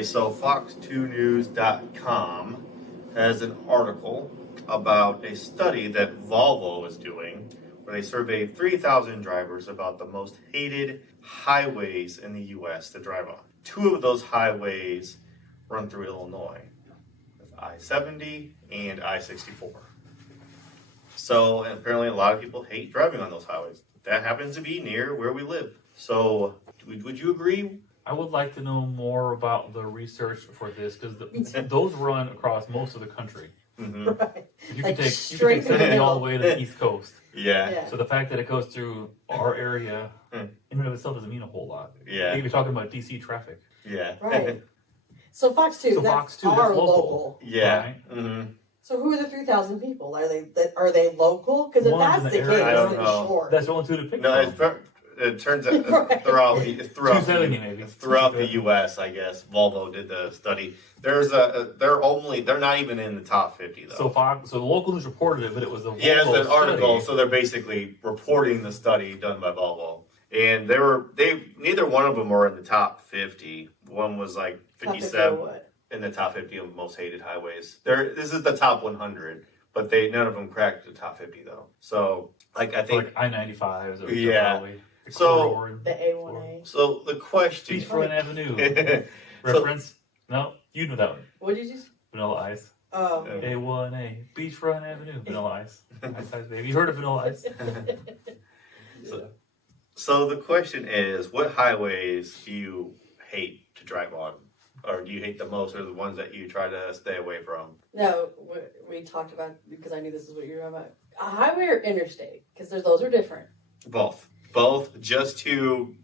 So Fox2News.com has an article about a study that Volvo is doing where they surveyed 3,000 drivers about the most hated highways in the U.S. to drive on. Two of those highways run through Illinois, I-70 and I-64. So and apparently a lot of people hate driving on those highways. That happens to be near where we live. So would you agree? I would like to know more about the research for this because those run across most of the country. Mm-hmm. Right. You Like can take straight 70 all the way to the East Coast. Yeah. So the fact that it goes through our area in and of itself doesn't mean a whole lot. Yeah. You're talking about DC traffic. Yeah. Right. So Fox 2, So that's Fox 2, our that's local. local. Yeah. Right? Mm-hmm. So who are the 3,000 people? Are they local? Because if One's that's in the the case, area. I don't then know. sure. That's the only two to pick No, from. it turns out Right. throughout 270 maybe. the U.S. I guess Volvo did the study. They're not even in the top 50 though. So the local news reported it, but it was a Yeah, it's Volvo an article, study. so they're basically reporting the study done by Volvo. And neither one of them were in the top 50. One was like Top 50 or 57 what? in the top 50 of most hated highways. This is the top 100, but none of them cracked the top 50 though. So I think Like I-95 or Yeah. probably the So- corridor. The A1A. so. The question. Beachfront Avenue. So- Reference? No? You know that one. What did you say? Vanilla Ice. Oh. A1A. Beachfront Avenue. Vanilla Ice. Ice Ice Baby. You heard of Vanilla Ice? So the question is, what highways do you hate to drive on? Or do you hate the most, or the ones that you try to stay away from? No, we talked about, because I knew this is what you were talking about. A highway or interstate? Because those are different. Both, just to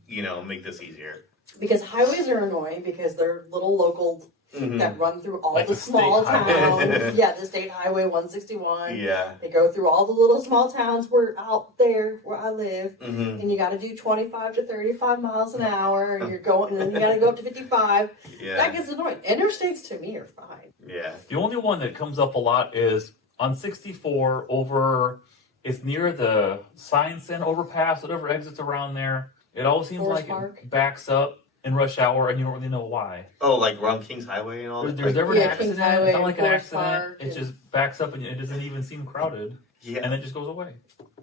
make this easier. Because highways are annoying because they're little local Mhm. that run through all Like the the small state highway. towns. Yeah, the state highway 161. Yeah. They go through all the little small towns out there where I live. Mm-hmm. And you got to do 25 to 35 miles an hour. And you're going, and then you got to go up to 55. Yeah. That gets annoying. Interstates to me are fine. Yeah. The only one that comes up a lot is on 64 over, it's near the Science Center overpass, whatever exits around there. It always seems Forest like Park? it backs up in rush hour and you don't really know why. Oh, like Ron King's Highway and all that. There's never an Yeah, accident. Kings Highway It's not and like an Forest accident. Park It and- just backs up and it doesn't even seem crowded. Yeah. And it just goes away.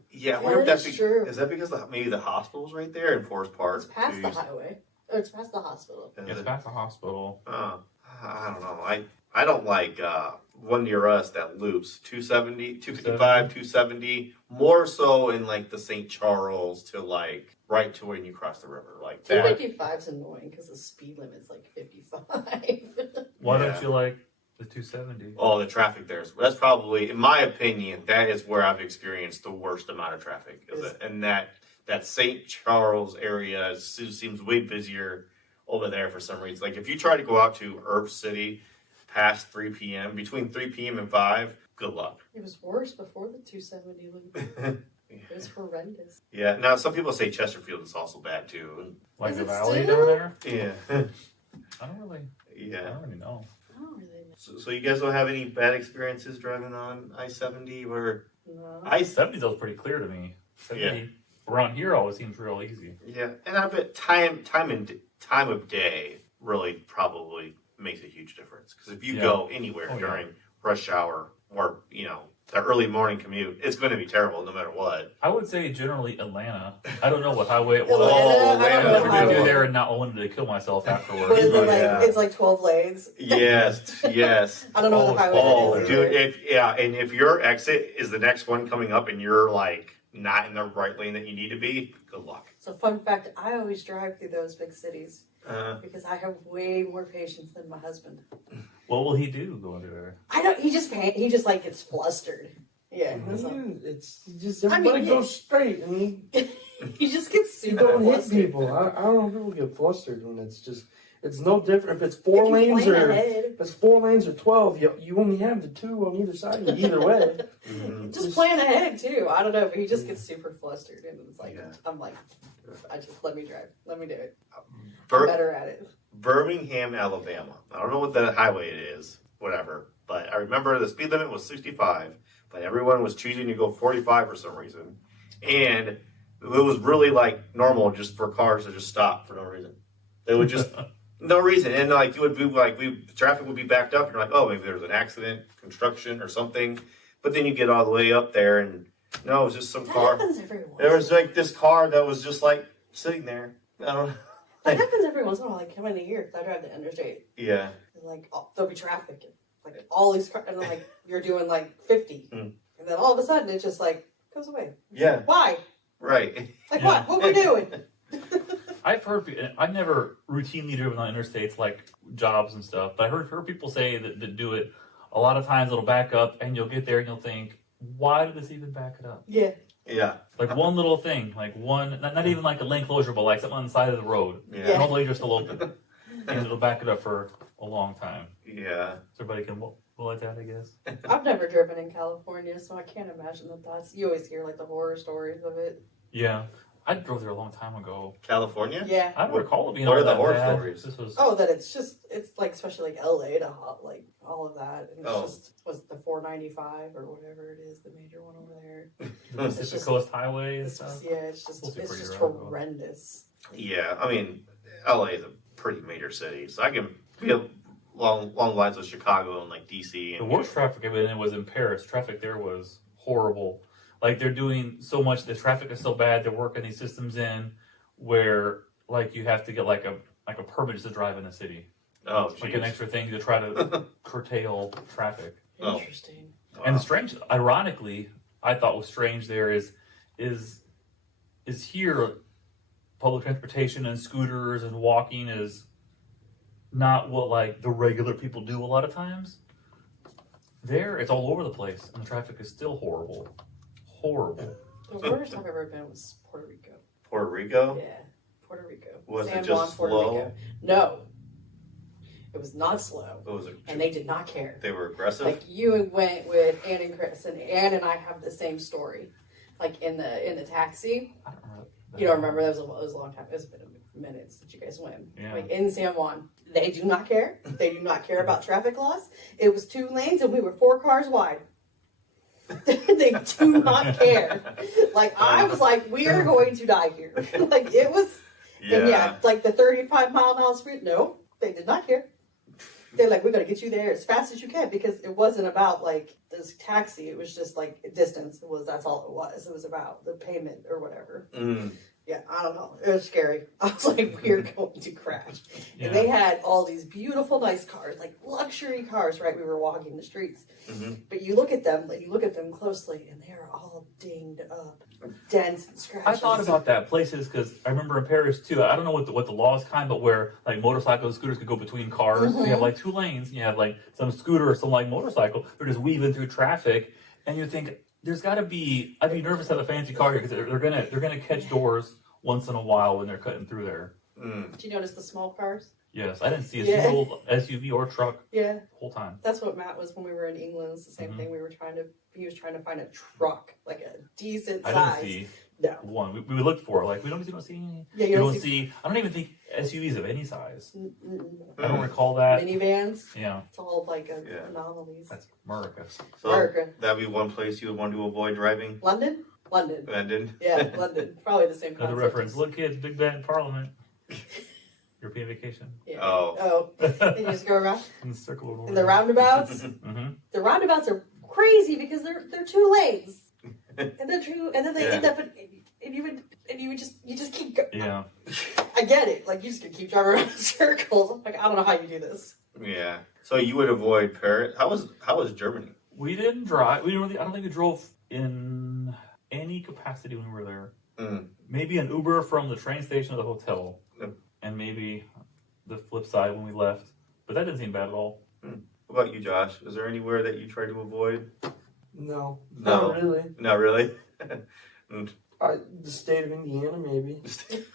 Yeah. I wonder if That that's is true. Is that because maybe the hospital's right there in Forest Park? It's past too? the highway. Or it's past the hospital. Is It's it? past the hospital. I don't know. I don't like one near us that loops 270, 255, 270, more so in like the St. Charles to like right to when you cross the river. Like that. 255 is annoying because the speed limit's like 55. Why Yeah. don't you like the 270? Oh, the traffic there. That's probably, in my opinion, that is where I've experienced the worst amount of traffic. And that St. Charles area seems way busier over there for some reason. Like if you try to go out to Earth City past 3 p.m., between 3 p.m. and 5, good luck. It was worse before the 270 loop. It was horrendous. Yeah. Now some people say Chesterfield is also bad too. Like Is the it valley still? down there? Yeah. I don't really know. I don't really know. So you guys don't have any bad experiences driving on I-70 or? No. I-70 though is pretty clear to me. 70 around here always seems real easy. Yeah, and I bet time of day really probably makes a huge difference. Because if you Yeah. go anywhere Oh, yeah. during rush hour or the early morning commute, it's going to be terrible no matter what. I would say generally Atlanta. I don't know what highway it was. Atlanta, I don't Atlanta, know I never how did yeah. do there and not wanted to kill myself But afterwards. is it like, Yeah. it's like 12 lanes? Yes, yes. I don't know what the highway Oh, is. dude, if your exit is the next one coming up and you're like not in the right lane that you need to be, good luck. So fun fact, I always drive through those big cities Uh, because I have way more patience than my husband. What will he do going there? I don't, he just like gets flustered. Yeah. that's all. It's just everybody goes straight and He just gets you super don't hit flustered. people. I don't know if people get flustered when it's no different if it's If four you lanes plan or ahead, if it's 4 lanes or 12. You only have the 2 on either side. Either way, mhm. just plan ahead too. I don't know, but he just gets super flustered, and it's like Yeah. I'm like, let me drive, let me do it. I'm Bir- better at it. Birmingham, Alabama. I don't know what the highway it is, whatever. But I remember the speed limit was 65, but everyone was choosing to go 45 for some reason. And it was really like normal just for cars to just stop for no reason. They would just No reason, and like you would be like traffic would be backed up, and you're like, oh, maybe there was an accident, construction, or something. But then you get all the way up there, and no, it was just some That car. happens every once. There was like this car that was just like sitting there. I don't know. That happens every once in a while. Like coming here, 'cause I drive the interstate. Yeah. And like there'll be traffic, and, like all these cars, and like you're doing like 50, Mm. and then all of a sudden it just like goes away. Yeah. Why? Right. Like Yeah. what? What we doing? I've I've never routinely driven on interstates like jobs and stuff, but I heard people say that do it. A lot of times it'll back up and you'll get there and you'll think, why did this even back it up? Yeah. Yeah. Like one little thing, like not even like a lane closure, but like something on the side of the road. Yeah. No lanes are still open. And it'll back it up for a long time. Yeah. So everybody can will like that, I guess. I've never driven in California, so I can't imagine that's. You always hear like the horror stories of it. Yeah. I drove there a long time ago. California? Yeah. I don't recall it being What all are the that horror bad. stories? This was Oh, that it's like especially like LA to like all of that, and it's Oh. just was the 495 or whatever it is, the major one over there. the Pacific just- Coast Highway and It's stuff. just, yeah, it's just We'll see it's pretty just rough. horrendous. Yeah. I mean, LA is a pretty major city, so I can feel along the lines of Chicago and like DC. The And worst traffic I've been in was in Paris. Traffic there was horrible. Like they're doing so much, the traffic is so bad. They're working these systems in where like you have to get like a permit just to drive in the city, Oh, like an jeez. extra thing to try to curtail traffic. Oh. Interesting. And Wow. the strange, ironically, I thought was strange there is here public transportation and scooters and walking is not what like the regular people do a lot of times. There, it's all over the place, and the traffic is still horrible. Horrible. The worst I've ever been was Puerto Rico. Puerto Rico? Yeah, Puerto Rico. Was it San just Juan, Puerto slow? Rico. No, it was not slow, What was it? and they did not care. They were aggressive? Like you went with Ann and Chris, and Ann and I have the same story. Like in the taxi, I don't remember. you don't remember? That was a long time. It was been minutes that you guys went. Yeah. Like in San Juan, they do not care. They do not care about traffic laws. It was 2 lanes, and we were 4 cars wide. They do not care. Like I was like, we are going to die here. Like it was. And yeah, like the 35-mile-an-hour speed. No, they did not care. They're like, we're gonna get you there as fast as you can, because it wasn't about like this taxi. It was just like distance. That's all it was. It was about the payment or whatever. Mm. Yeah, I don't know. It was scary. I was like, we're going to crash. Yeah. And they had all these beautiful, nice cars, like luxury cars, right? We were walking the streets. Mhm. But you look at them, and you look at them closely, and they are all dinged up, dents and scratches. I thought about that places because I remember in Paris too. I don't know what the law is kind, but where like motorcycles, scooters could go between cars. So you have like 2 lanes, and you have like some scooter or some like motorcycle. They're just weaving through traffic, and you think there's got to be. I'd be nervous to have a fancy car here because they're gonna catch doors once in a while when they're cutting through there. Mm. Did you notice the small cars? Yes, I didn't see a Yeah. single SUV or truck Yeah, the whole time. that's what Matt was when we were in England. It's the same Mhm. thing. He was trying to find a truck, like a decent I size. didn't see No. one. We looked for it. Like we don't see any. Yeah, You don't see. I don't even think SUVs of any size. I don't recall that. Minivans. Yeah, It's all like Yeah. anomalies. that's America. So America. that'd be one place you would want to avoid driving? London? London. London? Yeah, London. Probably the same Another concept. reference. Look, kids, big bad Parliament. European vacation. Yeah. Oh. And you just go around. In the circle of And the roundabouts, Mm-hmm. the roundabouts are crazy because they're 2 lanes. And then they end up and you just keep going. Yeah. I get it. Like you just gonna keep driving around in circles. I'm like, I don't know how you do this. Yeah. So you would avoid Paris. How was Germany? We didn't drive. We didn't really. I don't think we drove in any capacity when we were there. Mm. Maybe an Uber from the train station to the hotel, Yep. and maybe the flip side when we left. But that didn't seem bad at all. What about you, Josh? Is there anywhere that you try to avoid? No, No. not really. Not really. The state of Indiana, maybe.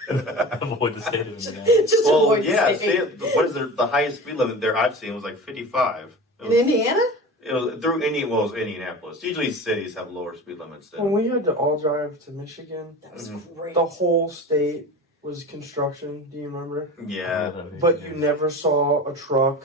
Avoid the state of Indiana. Just Well, avoid yeah. the state. What is the highest speed limit there I've seen was like 55. In Indiana? It was through Indianapolis. Usually cities have lower speed limits When than. we had to all drive to Michigan, That was Mhm. great. the whole state was construction. Do you remember? Yeah. But you never saw a truck,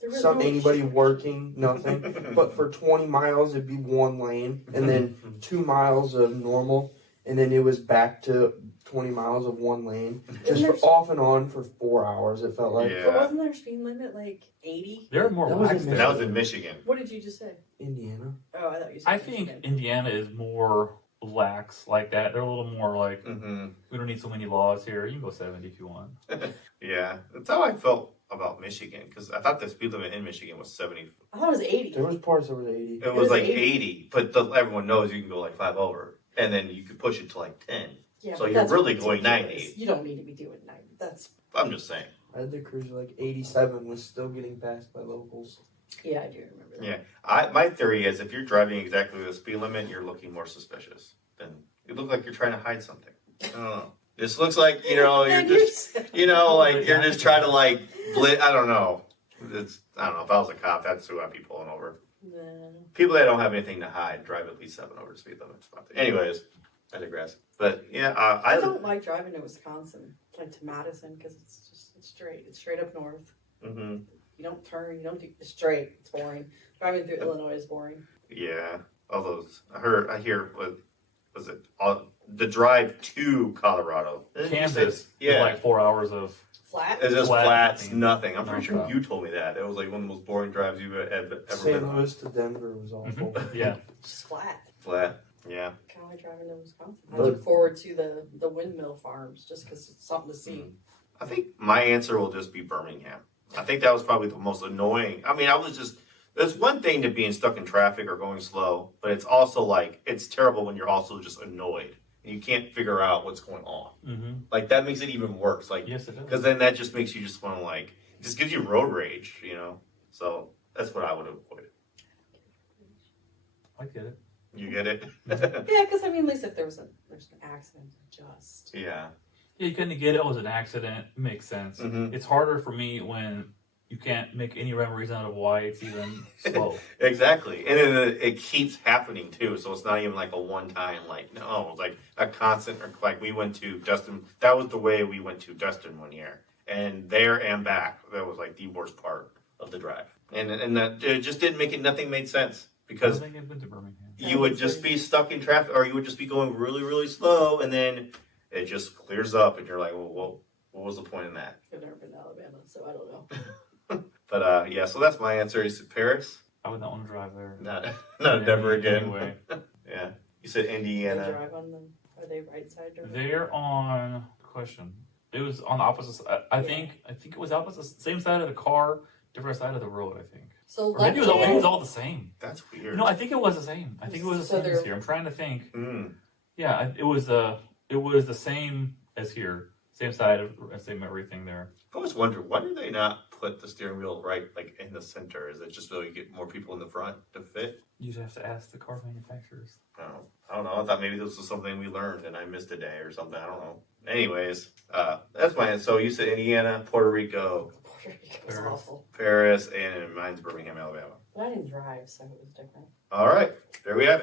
There was no- anybody working, nothing. But for 20 miles, it'd be 1 lane, and then 2 miles of normal. and then it was back to 20 miles of one lane, just Isn't for there- off and on for 4 hours. It felt like But Yeah. wasn't their speed limit like 80? There are more That was lax in there. That was in Michigan. What did you just say? Indiana. Oh, I thought you said I think Michigan. Indiana is more lax like that. They're a little more like, Hmm. we don't need so many laws here. You can go 70 if you want. Yeah, that's how I felt about Michigan because I thought the speed limit in Michigan was 70. I thought it was 80. There was parts that was 80. It was was like 80. 80, but everyone knows you can go like 5 over, and then you could push it to like 10. Yeah, So but you're that's really going ridiculous. 90. You don't need to be doing 90. That's I'm just saying. I had the cruiser like 87, was still getting passed by locals. yeah, I do remember that. Yeah. My theory is if you're driving exactly the speed limit, you're looking more suspicious. Then you look like you're trying to hide something. I don't know. This looks like you're Man, just like you're Yeah. just trying to like I don't know. I don't know. If I was a cop, that's who I'd be pulling over. No. People that don't have anything to hide drive at least 7 over the speed limit. Anyways, I digress. But yeah, I don't like driving to Wisconsin, like to Madison, because it's straight. It's straight up north. hmm You don't turn. You don't do it's straight. It's boring. Driving through Illinois is boring. Yeah, all those. I hear. What was it? The drive to Colorado, Kansas Yeah. is like 4 hours of. Flat. It's just Flat, flats, nothing. nothing. I'm pretty sure Non-stop. you told me that. It was like one of the most boring drives you've ever St. been on. Louis to Denver was awful. Yeah. Just flat. Flat. Yeah. Kind of like driving to Wisconsin. I But- look forward to the windmill farms just because it's something to see. I think my answer will just be Birmingham. I think that was probably the most annoying. I mean, there's one thing to being stuck in traffic or going slow, but it's also like, it's terrible when you're also just annoyed and you can't figure out what's going on. Mm-hmm. Like, that makes it even worse. Like, Yes, it does. because then that just makes you just want to like, it just gives you road rage, you know? So that's what I would have avoided. I get it. You get it? Yeah, because I mean, at least if there's an accident, adjust. Yeah. Yeah, you couldn't get it. It was an accident. Makes sense. Mhm. It's harder for me when you can't make any rhyme or reason out of why it's even slow. Exactly. And then it keeps happening too. So it's not even like a one time, like, no, it's like a constant, or like we went to Justin. That was the way we went to Justin one year. And there and back, that was like the worst part of the drive. And that it just didn't make it, nothing made sense because I think I've been to Birmingham. you would just be stuck in traffic or you would just be going really, really slow. And then it just clears up and you're like, well, what was the point in that? I've never been to Alabama, so I don't know. But yeah, so that's my answer. Is Paris? I would not want to drive there. Not never again. Anyway. Yeah. You said They Indiana. drive on them. Are they right side drive? They're on question. It was on the opposite. I think it was opposite, same side of the car, different side of the road. I think. So Or maybe it was all the same. That's weird. No, I think it was the same. I think it was the So same as they're- here. I'm trying to think. Mm. Yeah, it was the same as here. Same side of same everything there. I always wonder, why do they not put the steering wheel right, like in the center? Is it just so you get more people in the front to fit? You'd have to ask the car manufacturers. I don't know. I thought maybe this was something we learned and I missed a day or something. I don't know. Anyways, that's my answer. So you said Indiana, Puerto Rico, Puerto Rico was Paris. awful. Paris, and mine's Birmingham, Alabama. But I didn't drive, so it was different. All right, there we have it.